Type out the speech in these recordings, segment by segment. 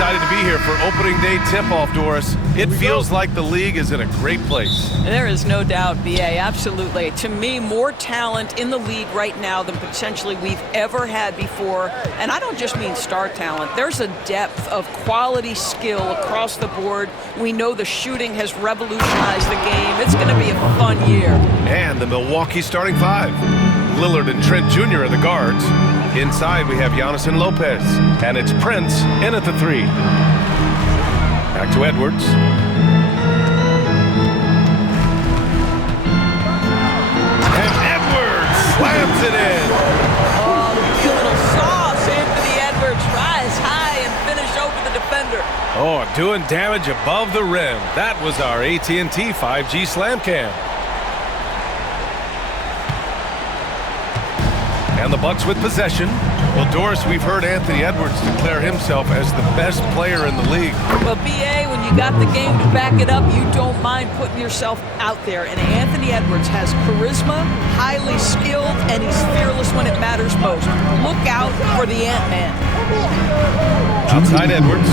excited to be here for opening day tip-off, Doris. It feels like the league is in a great place. There is no doubt, B.A., absolutely. To me, more talent in the league right now than potentially we've ever had before. And I don't just mean star talent. There's a depth of quality skill across the board. We know the shooting has revolutionized the game. It's going to be a fun year. And the Milwaukee starting five. Lillard and Trent Jr. are the guards. Inside, we have Giannis and Lopez. And it's Prince in at the three. Back to Edwards. And Edwards slams it in. Oh, a little sauce. Anthony Edwards rise high and finish over the defender. Oh, doing damage above the rim. That was our AT&T 5G Slam Cam. And the Bucks with possession. Well, Doris, we've heard Anthony Edwards declare himself as the best player in the league. Well, B.A., when you got the game to back it up, you don't mind putting yourself out there. And Anthony Edwards has charisma, highly skilled, and he's fearless when it matters most. Look out for the Ant-Man. Outside Edwards.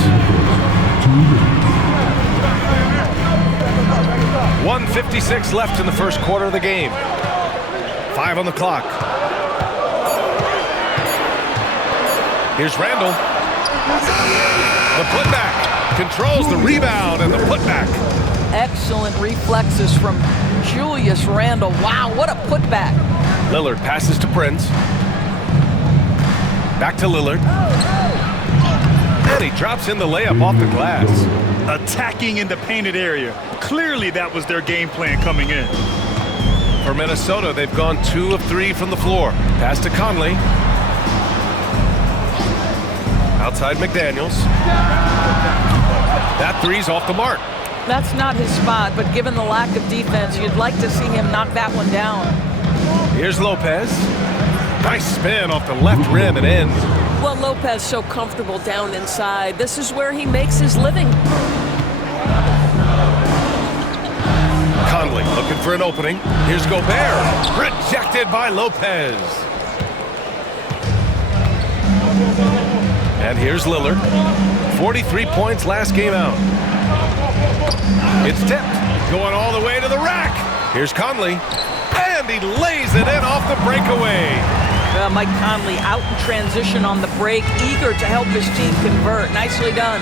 1:56 left in the first quarter of the game. 5 on the clock. Here's Randall. The putback. Controls the rebound and the putback. Excellent reflexes from Julius Randle. Wow, what a putback. Lillard passes to Prince. Back to Lillard. And he drops in the layup off the glass. Attacking in the painted area. Clearly that was their game plan coming in. For Minnesota, they've gone 2 of 3 from the floor. Pass to Conley. Outside McDaniels. That three's off the mark. That's not his spot, but given the lack of defense, you'd like to see him knock that one down. Here's Lopez. Nice spin off the left rim and in. Well, Lopez so comfortable down inside. This is where he makes his living. Conley looking for an opening. Here's Gobert. Rejected by Lopez. And here's Lillard. 43 points last game out. It's tipped. Going all the way to the rack. Here's Conley. And he lays it in off the breakaway. Mike Conley out in transition on the break, eager to help his team convert. Nicely done.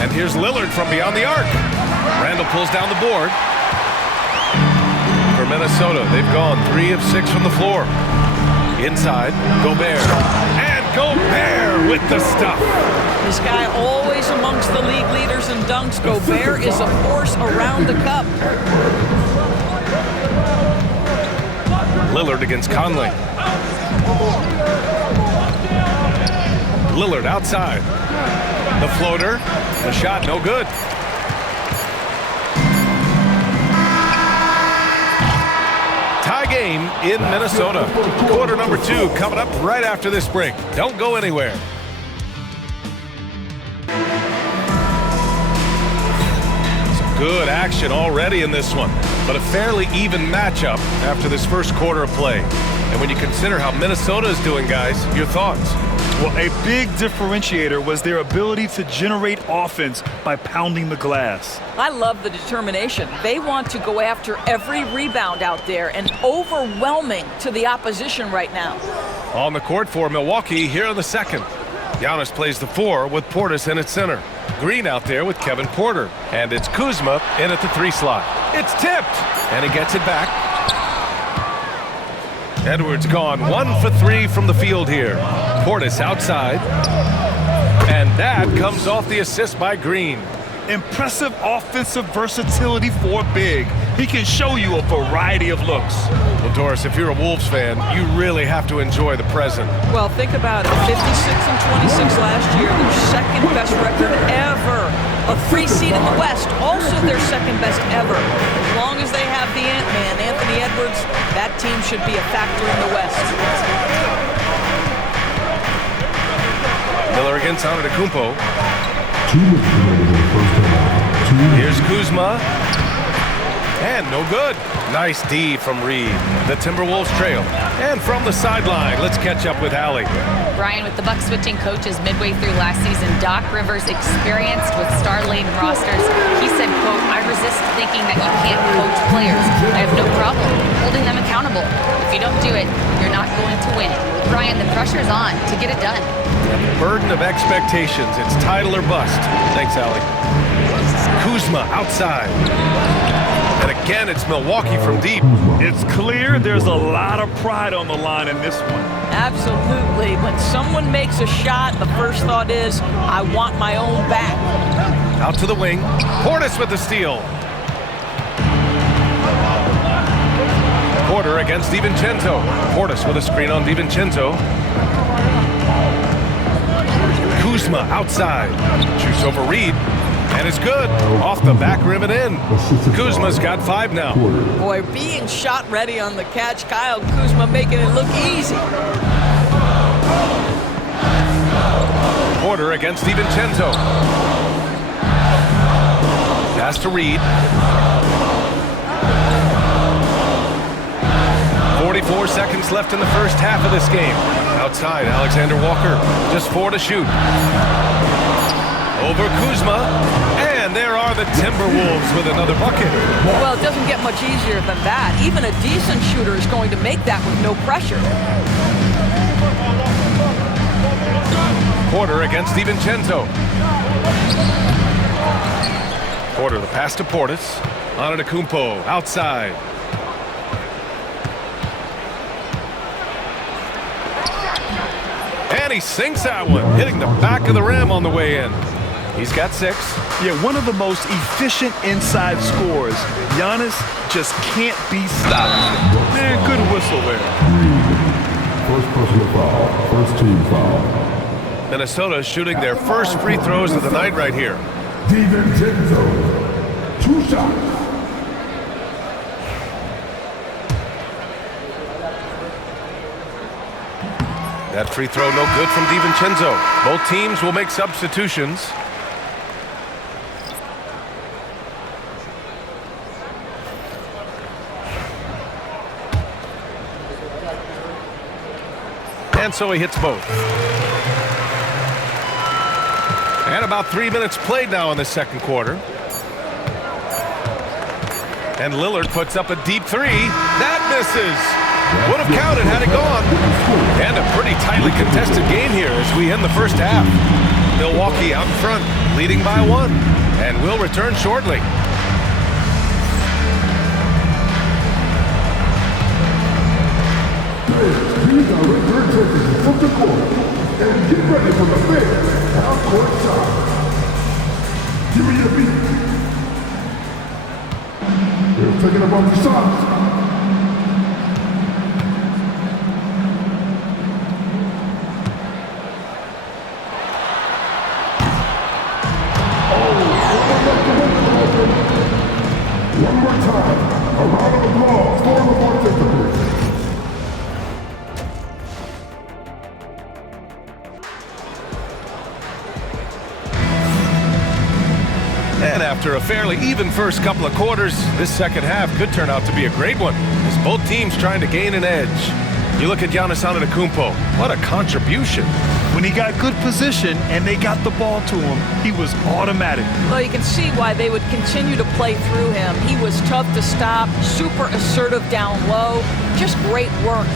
And here's Lillard from beyond the arc. Randall pulls down the board. For Minnesota, they've gone 3 of 6 from the floor. Inside, Gobert. And Gobert with the stuff. This guy always amongst the league leaders in dunks. Gobert is a force around the cup. Lillard against Conley. Lillard outside. The floater. The shot no good. Tie game in Minnesota. Quarter number 2 coming up right after this break. Don't go anywhere. Some good action already in this one, but a fairly even matchup after this first quarter of play. And when you consider how Minnesota is doing, guys, your thoughts? Well, a big differentiator was their ability to generate offense by pounding the glass. I love the determination. They want to go after every rebound out there and overwhelming to the opposition right now. On the court for Milwaukee here in the second. Giannis plays the 4 with Portis in at center. Green out there with Kevin Porter. And it's Kuzma in at the 3 slot. It's tipped, and he gets it back. Edwards gone 1 for 3 from the field here. Portis outside. And that comes off the assist by Green. Impressive offensive versatility for a big. He can show you a variety of looks. Well, Doris, if you're a Wolves fan, you really have to enjoy the present. Well, think about it. 56 and 26 last year, their second best record ever. A 3 seed in the West, also their second best ever. As long as they have the Ant-Man, Anthony Edwards, that team should be a factor in the West. Miller against Antetokounmpo. Here's Kuzma. And no good. Nice D from Reed. The Timberwolves trail. And from the sideline, let's catch up with Allie. Brian, with the Bucks switching coaches midway through last season, Doc Rivers, experienced with star-laden rosters, he said, quote, "I resist thinking that you can't coach players. I have no problem holding them accountable. If you don't do it, you're not going to win." Brian, the pressure's on to get it done. Burden of expectations. It's title or bust. Thanks, Allie. Kuzma outside. And again, it's Milwaukee from deep. It's clear there's a lot of pride on the line in this one. Absolutely. When someone makes a shot, the first thought is, I want my own back. Out to the wing. Portis with the steal. Porter against DiVincenzo. Portis with a screen on DiVincenzo. Kuzma outside. Shoots over Reed. And it's good. Off the back rim and in. Kuzma's got 5 now. Boy, being shot ready on the catch. Kyle Kuzma making it look easy. Porter against DiVincenzo. Pass to Reed. 44 seconds left in the first half of this game. Outside, Alexander Walker. Just 4 to shoot. Over Kuzma. And there are the Timberwolves with another bucket. Well, it doesn't get much easier than that. Even a decent shooter is going to make that with no pressure. Porter against DiVincenzo. Porter, the pass to Portis. Antetokounmpo outside. And he sinks that one, hitting the back of the rim on the way in. He's got 6. Yeah, one of the most efficient inside scorers. Giannis just can't be stopped. Man, good whistle there. First personal foul. First team foul. Minnesota shooting their first free throws of the night right here. DiVincenzo. 2 shots. That free throw no good from DiVincenzo. Both teams will make substitutions. And so he hits both. And about 3 minutes played now in the second quarter. And Lillard puts up a deep 3. That misses. Would have counted had it gone. And a pretty tightly contested game here as we end the first half. Milwaukee out in front, leading by 1. And we'll return shortly. Please direct your attention from the court and get ready for the big half-court shot. Give me your beat. They're taking a bunch of shots. One more time, a round of applause for the participants. And after a fairly even first couple of quarters, this second half could turn out to be a great one as both teams trying to gain an edge. You look at Giannis Antetokounmpo, what a contribution. When he got good position and they got the ball to him, he was automatic. Well, you can see why they would continue to play through him. He was tough to stop, super assertive down low, just great work.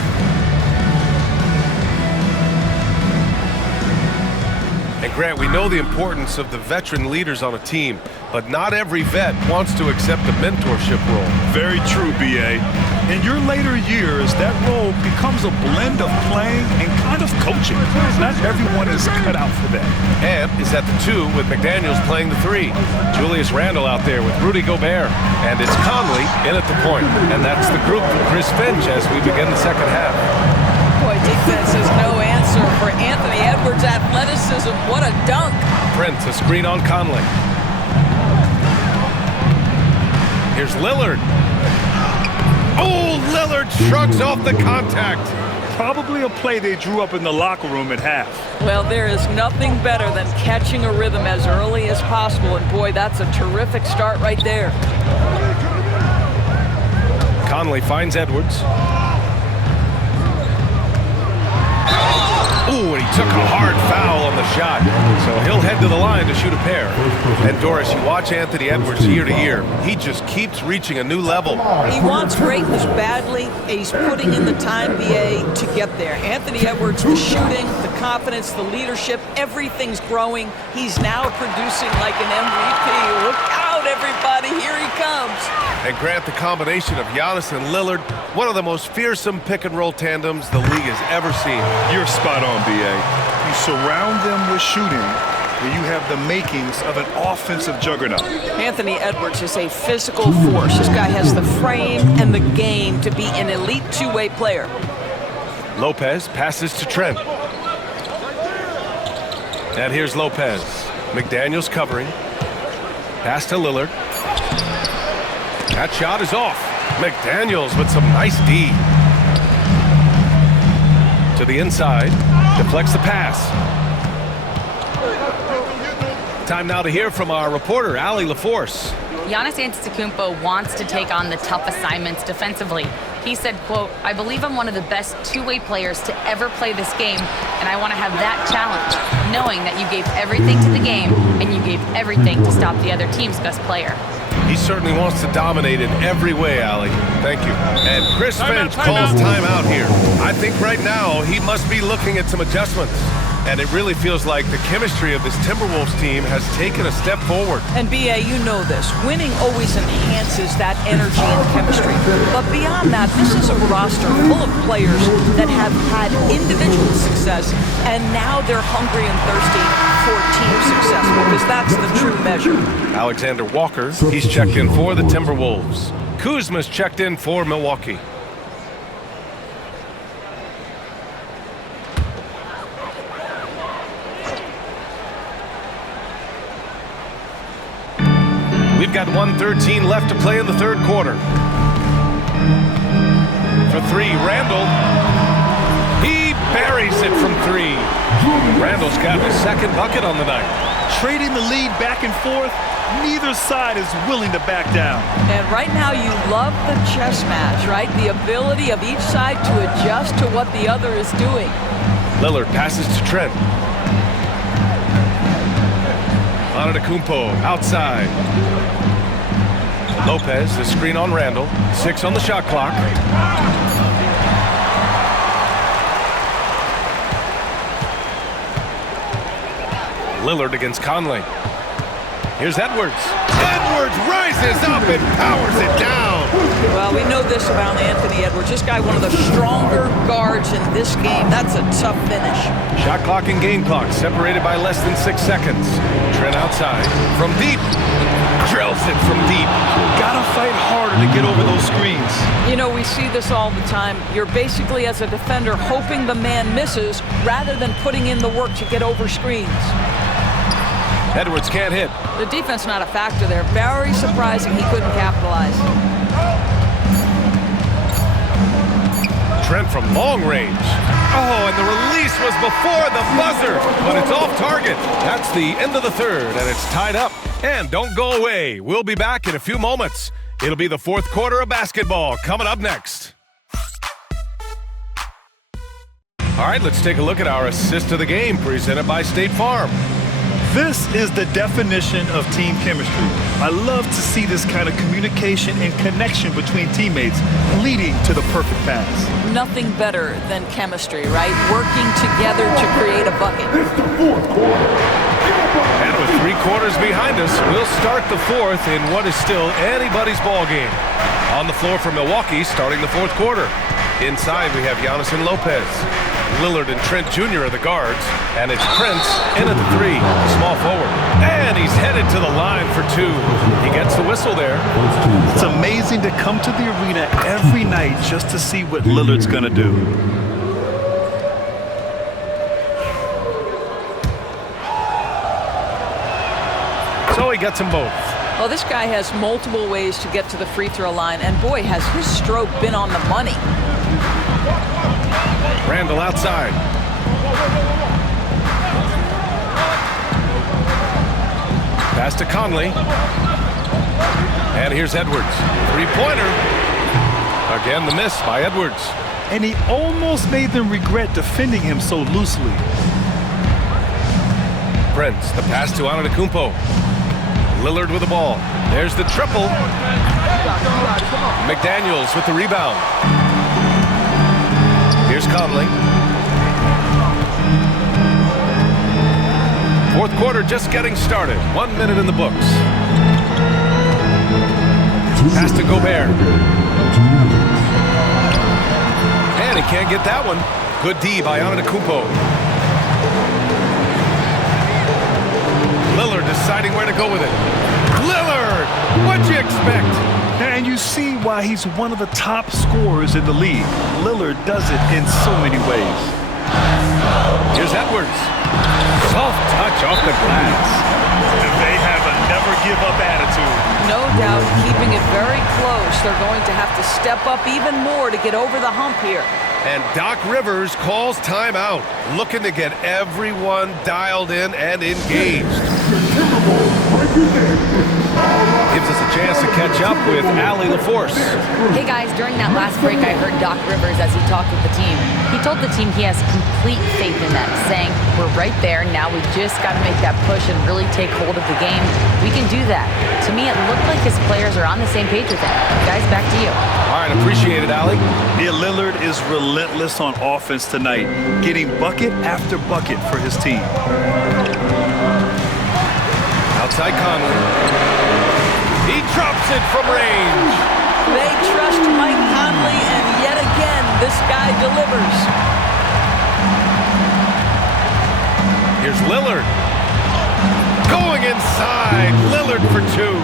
And Grant, we know the importance of the veteran leaders on a team, but not every vet wants to accept the mentorship role. Very true, B.A. In your later years, that role becomes a blend of playing and kind of coaching. Not everyone is cut out for that. And is at the 2 with McDaniels playing the 3. Julius Randle out there with Rudy Gobert. And it's Conley in at the point. And that's the group for Chris Finch as we begin the second half. Boy, defense is no answer for Anthony Edwards' athleticism. What a dunk. Prince, a screen on Conley. Here's Lillard. Oh, Lillard shrugs off the contact. Probably a play they drew up in the locker room at half. Well, there is nothing better than catching a rhythm as early as possible. And boy, that's a terrific start right there. Conley finds Edwards. Ooh, and he took a hard foul on the shot. So he'll head to the line to shoot a pair. And Doris, you watch Anthony Edwards year to year. He just keeps reaching a new level. He wants greatness badly. He's putting in the time, BA, to get there. Anthony Edwards, the shooting, the confidence, the leadership, everything's growing. He's now producing like an MVP. Look out, everybody. Here he comes. And Grant, the combination of Giannis and Lillard, one of the most fearsome pick-and-roll tandems the league has ever seen. You're spot on, B.A. You surround them with shooting, and you have the makings of an offensive juggernaut. Anthony Edwards is a physical force. This guy has the frame and the game to be an elite two-way player. Lopez passes to Trent. And here's Lopez. McDaniels covering. Pass to Lillard. That shot is off. McDaniels with some nice D. To the inside. Deflects the pass. Time now to hear from our reporter, Allie LaForce. Giannis Antetokounmpo wants to take on the tough assignments defensively. He said, quote, "I believe I'm one of the best two-way players to ever play this game, and I want to have that challenge, knowing that you gave everything to the game and you gave everything to stop the other team's best player." He certainly wants to dominate in every way, Allie. Thank you. And Chris Finch calls timeout here. I think right now he must be looking at some adjustments. And it really feels like the chemistry of this Timberwolves team has taken a step forward. And BA, you know this. Winning always enhances that energy and chemistry. But beyond that, this is a roster full of players that have had individual success, and now they're hungry and thirsty for team success, because that's the true measure. Alexander Walker, he's checked in for the Timberwolves. Kuzma's checked in for Milwaukee. We've got 1:13 left to play in the third quarter. For three, Randall. He buries it from three. Randall's got his second bucket on the night. Trading the lead back and forth, neither side is willing to back down. And right now you love the chess match, right? The ability of each side to adjust to what the other is doing. Lillard passes to Trent. Antetokounmpo outside. Lopez, the screen on Randall. 6 on the shot clock. Lillard against Conley. Here's Edwards. Edwards rises up and powers it down. Well, we know this about Anthony Edwards. This guy, one of the stronger guards in this game. That's a tough finish. Shot clock and game clock separated by less than 6 seconds. Trent outside. From deep. Drills it from deep. Gotta fight harder to get over those screens. You know, we see this all the time. You're basically, as a defender, hoping the man misses rather than putting in the work to get over screens. Edwards can't hit. The defense not a factor there. Very surprising he couldn't capitalize. Trent from long range. Oh, and the release was before the buzzer, but it's off target. That's the end of the third, and it's tied up. And don't go away. We'll be back in a few moments. It'll be the fourth quarter of basketball coming up next. All right, let's take a look at our assist of the game presented by State Farm. This is the definition of team chemistry. I love to see this kind of communication and connection between teammates leading to the perfect pass. Nothing better than chemistry, right? Working together to create a bucket. It's the fourth quarter. And with 3 quarters behind us, we'll start the fourth in what is still anybody's ball game. On the floor for Milwaukee, starting the fourth quarter. Inside, we have Giannis and Lopez. Lillard and Trent Jr. are the guards, and it's Prince in at the 3, small forward. And he's headed to the line for 2. He gets the whistle there. It's amazing to come to the arena every night just to see what Lillard's going to do. So he gets them both. Well, this guy has multiple ways to get to the free throw line, and boy, has his stroke been on the money. Randall outside. Pass to Conley. And here's Edwards. 3-pointer. Again, the miss by Edwards. And he almost made them regret defending him so loosely. Prince, the pass to Antetokounmpo. Lillard with the ball. There's the triple. McDaniels with the rebound. Here's Conley. Fourth quarter just getting started. 1 minute in the books. Pass to Gobert. And he can't get that one. Good D by Antetokounmpo. Lillard deciding where to go with it. Lillard! What'd you expect? And you see why he's one of the top scorers in the league. Lillard does it in so many ways. Here's Edwards. Soft touch off the glass. And they have a never-give-up attitude. No doubt, keeping it very close. They're going to have to step up even more to get over the hump here. And Doc Rivers calls timeout, looking to get everyone dialed in and engaged. Gives us a chance to catch up with Allie LaForce. Hey guys, during that last break, I heard Doc Rivers as he talked with the team. He told the team he has complete faith in them, saying, we're right there, now we just got to make that push and really take hold of the game. We can do that. To me, it looked like his players are on the same page with him. Guys, back to you. All right, appreciate it, Allie. Yeah, Lillard is relentless on offense tonight, getting bucket after bucket for his team. Outside Conley. He drops it from range. They trust Mike Conley, and yet again, this guy delivers. Here's Lillard. Going inside. Lillard for two.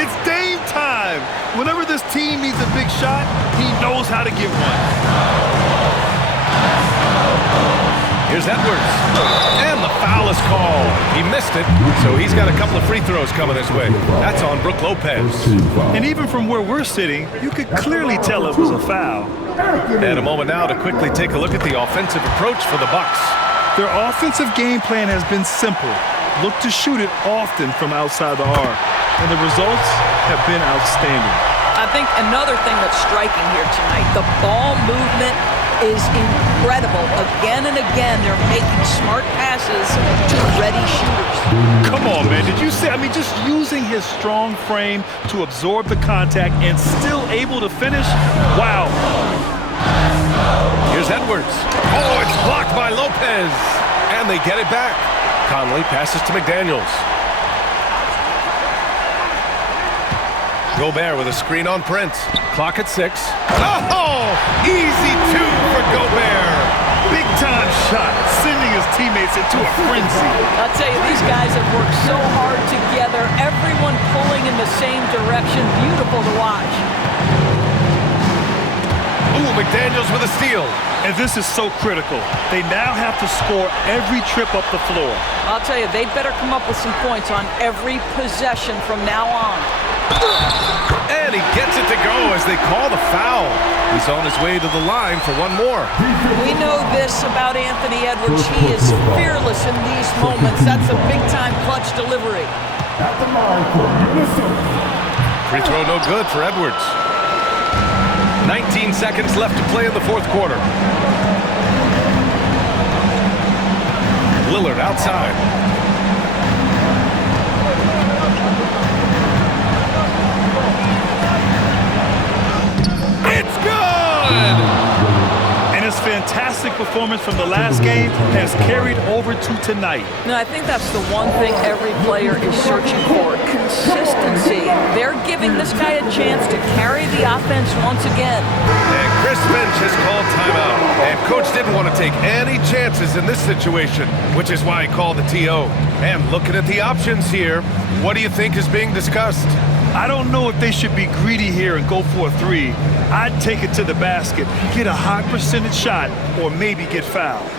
It's Dame time. Whenever this team needs a big shot, he knows how to give one. Here's Edwards. And the foul is called. He missed it, so he's got a couple of free throws coming his way. That's on Brook Lopez. And even from where we're sitting, you could clearly tell it was a foul. And a moment now to quickly take a look at the offensive approach for the Bucks. Their offensive game plan has been simple. Look to shoot it often from outside the arc. And the results have been outstanding. I think another thing that's striking here tonight, the ball movement is incredible. Again and again, they're making smart passes to ready shooters. Come on, man. Did you see? I mean, just using his strong frame to absorb the contact and still able to finish? Wow. Here's Edwards. Oh, it's blocked by Lopez. And they get it back. Conley passes to McDaniels. Gobert with a screen on Prince. Clock at 6. Oh, easy two for Gobert. Big time shot, sending his teammates into a frenzy. I'll tell you, these guys have worked so hard together, everyone pulling in the same direction. Beautiful to watch. Ooh, McDaniels with a steal. And this is so critical. They now have to score every trip up the floor. I'll tell you, they'd better come up with some points on every possession from now on. And he gets it to go as they call the foul. He's on his way to the line for one more. We know this about Anthony Edwards. He is fearless in these moments. That's a big-time clutch delivery. At the line for Minnesota. Free throw no good for Edwards. 19 seconds left to play in the fourth quarter. Lillard outside. It's good! And his fantastic performance from the last game has carried over to tonight. No, I think that's the one thing every player is searching for, consistency. They're giving this guy a chance to carry the offense once again. And Chris Finch has called timeout. And Coach didn't want to take any chances in this situation, which is why he called the TO. And looking at the options here, what do you think is being discussed? I don't know if they should be greedy here and go for a three. I'd take it to the basket, get a high percentage shot, or maybe get fouled.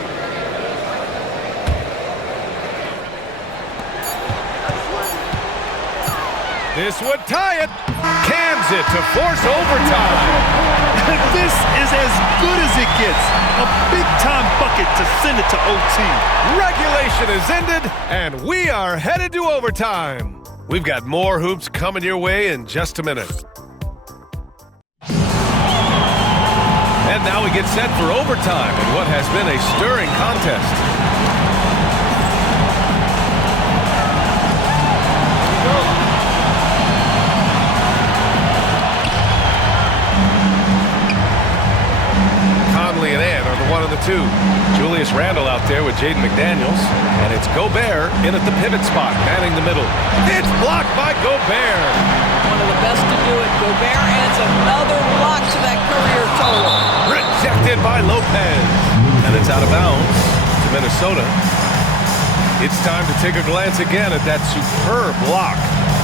This would tie it. Cans it to force overtime. This is as good as it gets. A big-time bucket to send it to OT. Regulation is ended, and we are headed to overtime. We've got more hoops coming your way in just a minute. And now we get set for overtime in what has been a stirring contest. Conley and Ann are the 1 and the 2. Julius Randle out there with Jaden McDaniels. And it's Gobert in at the pivot spot, manning the middle. It's blocked by Gobert. One of the best to do it. Gobert adds another block to that career total. Rejected by Lopez. And it's out of bounds to Minnesota. It's time to take a glance again at that superb block.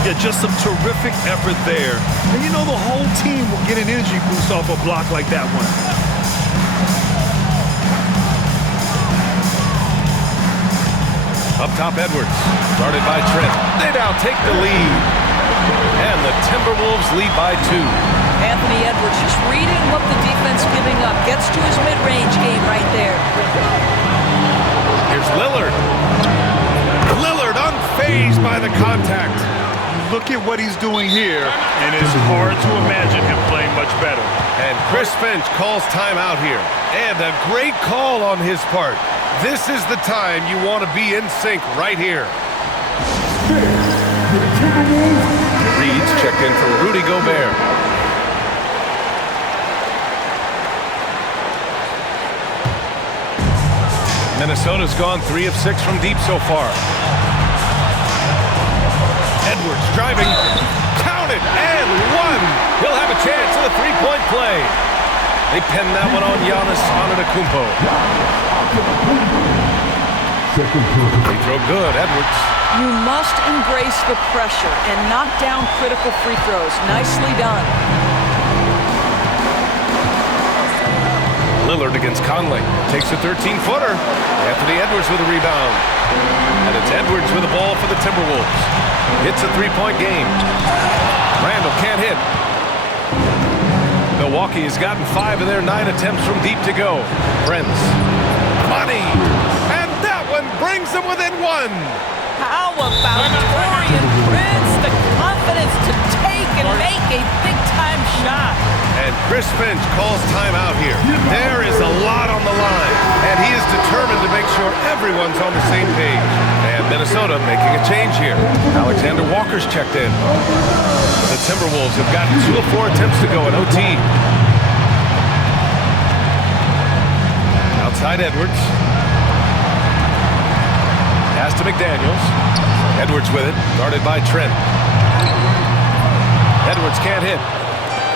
Yeah, just some terrific effort there. And you know the whole team will get an energy boost off a block like that one. Up top, Edwards. Started by Trent. They now take the lead. And the Timberwolves lead by 2. Anthony Edwards just reading what the defense giving up. Gets to his mid-range game right there. Here's Lillard. Lillard unfazed by the contact. Look at what he's doing here, and it's hard to imagine him playing much better. And Chris Finch calls timeout here. And a great call on his part. This is the time you want to be in sync right here. Reed's checked in for Rudy Gobert. Minnesota's gone 3 of 6 from deep so far. Edwards driving. Count it, and 1. He'll have a chance at a three-point play. They pin that one on Giannis Antetokounmpo. They throw good, Edwards. You must embrace the pressure and knock down critical free throws. Nicely done. Lillard against Conley. Takes a 13-footer. Anthony Edwards with a rebound. And it's Edwards with the ball for the Timberwolves. It's a three-point game. Randle can't hit. Milwaukee has gotten 5 of their 9 attempts from deep to go. Prince. Money. And that one brings them within 1. How about Torian Prince? The confidence to take and make a big-time shot. And Chris Finch calls timeout here. There is a lot on the line, and he is determined to make sure everyone's on the same page. And Minnesota making a change here. Alexander Walker's checked in. The Timberwolves have gotten 2 of 4 attempts to go in OT. Outside Edwards. Pass to McDaniels. Edwards with it, guarded by Trent. Edwards can't hit.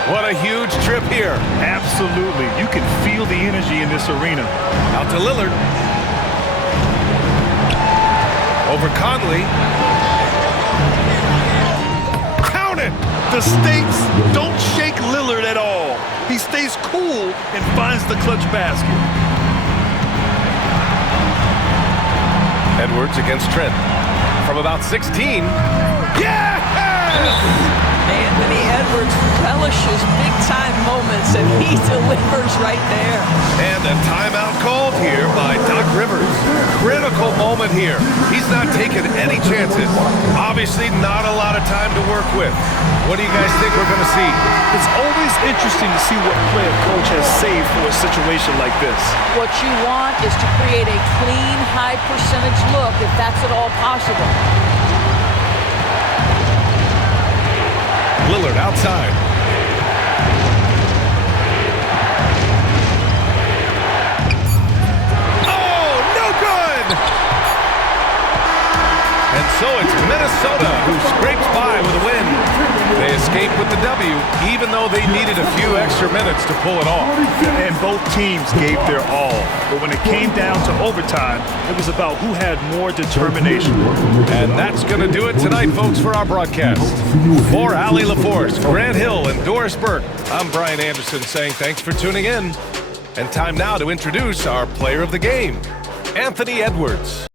What a huge trip here. Absolutely. You can feel the energy in this arena. Out to Lillard. Over Conley. Count it! The stakes don't shake Lillard at all. He stays cool and finds the clutch basket. Edwards against Trent. From about 16. Yes! Anthony Edwards relishes big-time moments, and he delivers right there. And a timeout called here by Doc Rivers. Critical moment here. He's not taking any chances. Obviously not a lot of time to work with. What do you guys think we're going to see? It's always interesting to see what play a coach has saved for a situation like this. What you want is to create a clean, high-percentage look, if that's at all possible. Lillard outside. Oh, no good! And so it's Minnesota who scrapes by with a win. They escape with the W, even though they needed a few extra minutes to pull it off. And both teams gave their all. But when it came down to overtime, it was about who had more determination. And that's going to do it tonight, folks, for our broadcast. For Allie LaForce, Grant Hill, and Doris Burke, I'm Brian Anderson saying thanks for tuning in. And time now to introduce our player of the game, Anthony Edwards.